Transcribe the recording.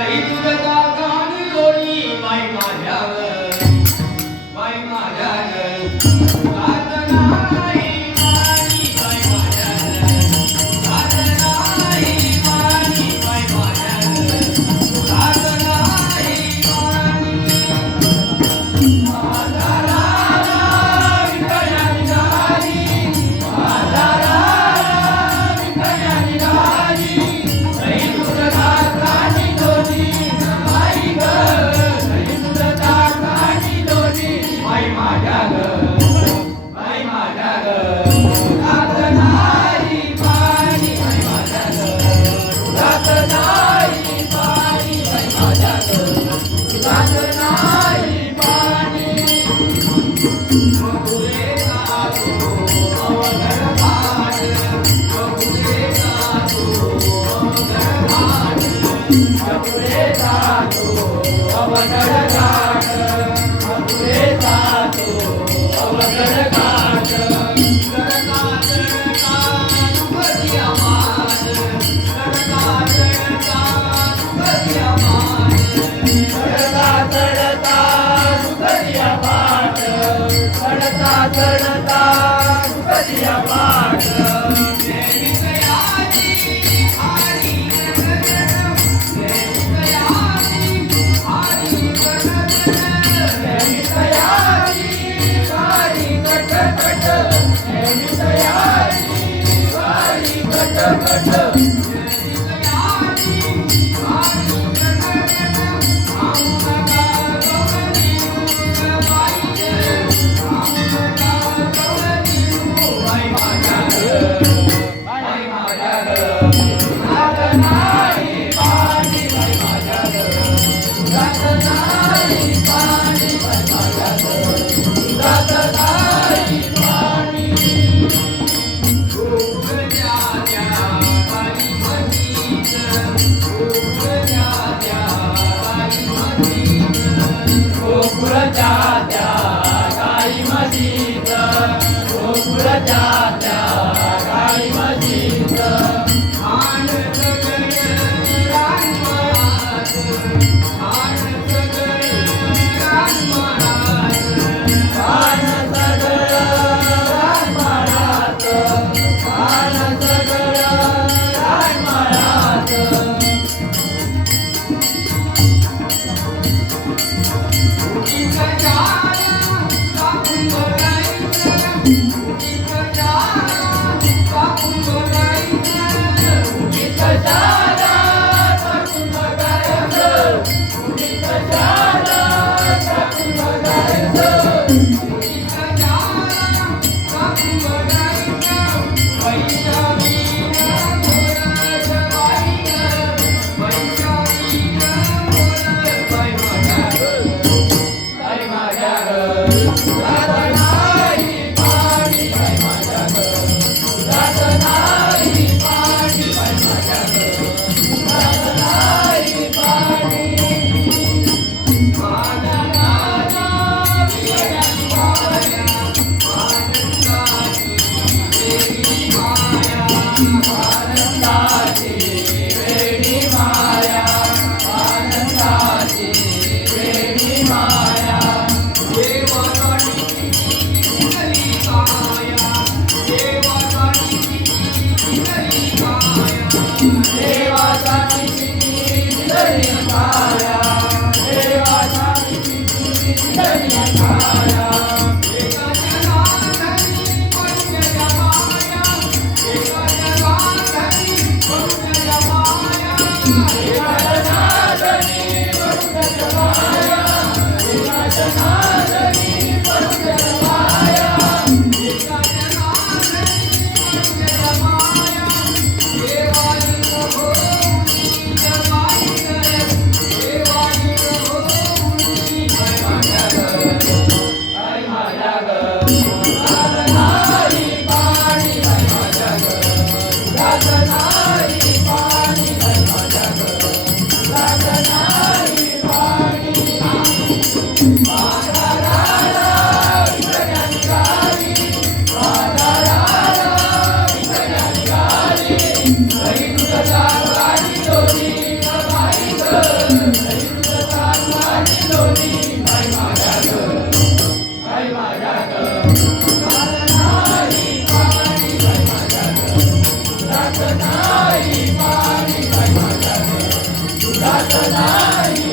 काही तुझा गाणी जोडी बाई माझ्या बाई माझ्या जात नाही पाणी बाई माझ्या जात नाही पाणी बाई माझ्या जात नाही पाणी माझा राजा विठ्ठलाची राणी माझा राजा विठ्ठलाची राणी काही तुझा गाणी जोडी बाई ग काही तुझा गाणी जोडी बाई माझ्या ग बाई माझ्या ग जात नाही पाणी बाई माझ्या ग जात नाही पाणी बाई माझ्या ग जात नाही पाणी बघुले जातो अवघड घाट बघुले जातो अवघड घाट बघुले जातो अवघड घाट बघुले जातो अवघड घाट चढता चढता दुखती आवाज चढता चढता दुखती आवाज चढता चढता दुखती आवाज चढता चढता दुखती आवाज देवी दयाची हरी गणगण देवी दयाची हरी गणगण देवी दयाची हरी गटगट देवी दयाची हरी गटगट देवी दयाची हरी गटगट आमुका गौरी बाई आमुका गौरी बाई माझ्या बाई माझ्या जात नाही पाणी बाई माझ्या जात नाही पाणी बाई माझ्या जात नाही पाणी गोकुळच्या त्या बाई मधीच गोकुळच्या त्या बाई मधीच गोकुळच्या त्या गाई मधीच गोकुळच्या त्या गाई मधीच खाण सगळ रानमळात खाण सगळ रानमळात खाण सगळ रानमळात खाण सगळ रानमळात उगीच चारा टाकून बघायचं उगीच चारा टाकून बघायचं उगीच चारा टाकून बघायचं उगीच चारा टाकून बघायचं उगीच चारा टाकून बघायचं वैशालीन मोरच बाई ग वैशालीन मोरच बाई माझ्या बाई माझ्या जात नाही पाणी बाई माझ्या जात नाही पाणी बाई माझ्या जात नाही पाणी माझा राजा विठ्ठलाची माया आनंदाची वेडी माया आनंदाची वेडी माया आनंदाची वेडी माया देवासाठी किती काया देवासाठी किती काया देवासाठी किती काया देवासाठी किती काया एका जगातली पंचजा माया एका जगातली पंचजा माया एका जगातली पंचजा माया एका जगातली पंचजा माया एका जगातली पंचजा माया देवाई होऊनी जगाई देवाई होऊनी बाई माझ्या बाई माझ्या जात नाही पाणी बाई माझ्या जात नाही पाणी बाई माझ्या जात नाही पाणी माझ्या जात नाही